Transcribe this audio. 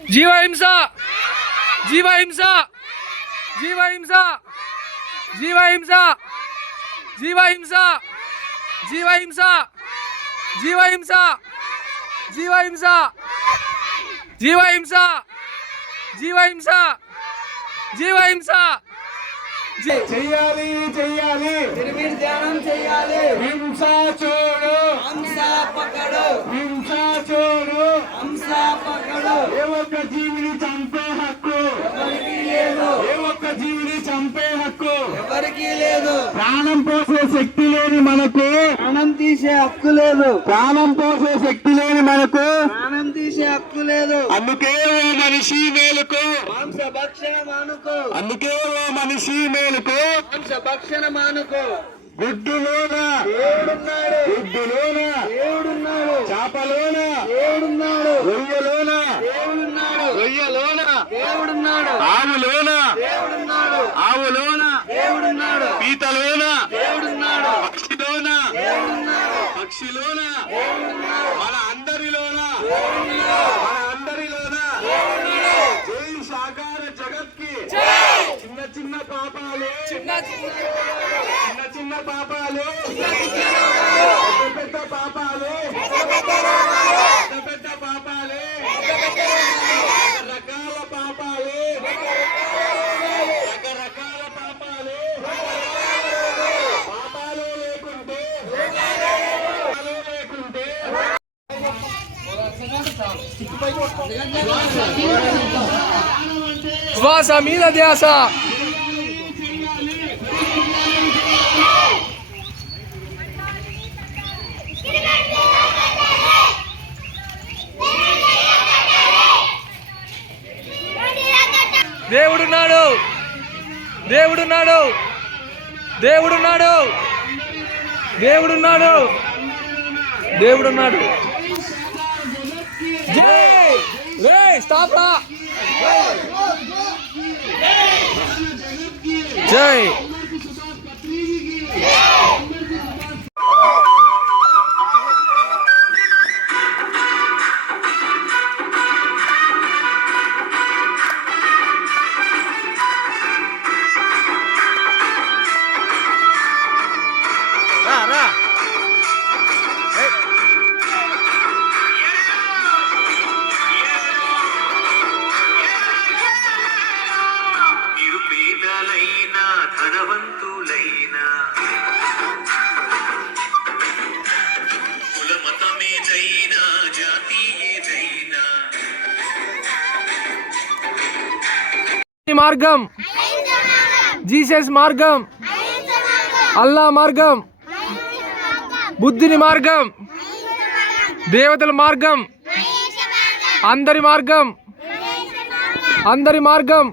జీవహింస జీవహింస జీవహింస జీవహింస జీవహింస జీవహింస జీవహింస జీవహింస జీవహింస జీవహింస జీవహింస చెయ్యాలి చెయ్యాలి ధ్యానం చెయ్యాలి. హింస చూడు హంస పకడు హింస చూడు హంస పకడు. ఏ ఒక్క జీవిని చంపే హక్కు ఎవరికి లేదు, ఏ ఒక్క జీవిని చంపే హక్కు ఎవరికి లేదు. ప్రాణం పోసే శక్తి లేని మనకు ప్రాణం తీసే హక్కు లేదు, ప్రాణం పోసే శక్తి లేని మనకు ప్రాణం తీసే హక్కు లేదు. అందుకే ఓ మనిషి మేలుకు మాంస భక్షణ మానుకో, అందుకే ఓ మనిషి మేలుకు మాంస భక్షణ మానుకో. గుడ్డులోన దేవుడున్నాడు, గుడ్డులోన దేవుడున్నాడు, చేపలోన దేవుడున్నాడు, రొయ్యలోన దేవుడున్నాడు, రొయ్యలోన దేవుడున్నాడు, ఆవులోన దేవుడున్నాడు, ఆవులోన దేవుడున్నాడు, పీతలోన దేవుడున్నాడు, పక్షిలోన దేవుడున్నాడు, పక్షిలోన దేవుడున్నాడు, మన అందరిలోన దేవుడున్నాడు, మన అందరిలోన దేవుడున్నాడు. జై సాకార జగత్కి చిన్న చిన్న పాపాలు చిన్న చిన్న పాపాలు పెద్ద పెద్ద పాపాలు పెద్ద పెద్ద పాపాలు రకరకాల పాపాలు రకరకాల పాపాలు పాపాలు లేకుంటే శ్వాస మీద ధ్యాస. దేవుడున్నాడు, దేవుడున్నాడు, దేవుడున్నాడు, దేవుడున్నాడు, దేవుడున్నాడు. జై రే స్టాప్ రా. జై నిరుపేదలైనా ధనవంతులైనా కుల మతమేదైనా జాతి ఏదైనా మార్గం, జీసస్ మార్గం, అల్లా మార్గం, బుద్ధుని మార్గం, దేవతల మార్గం, అందరి మార్గం, అందరి మార్గం.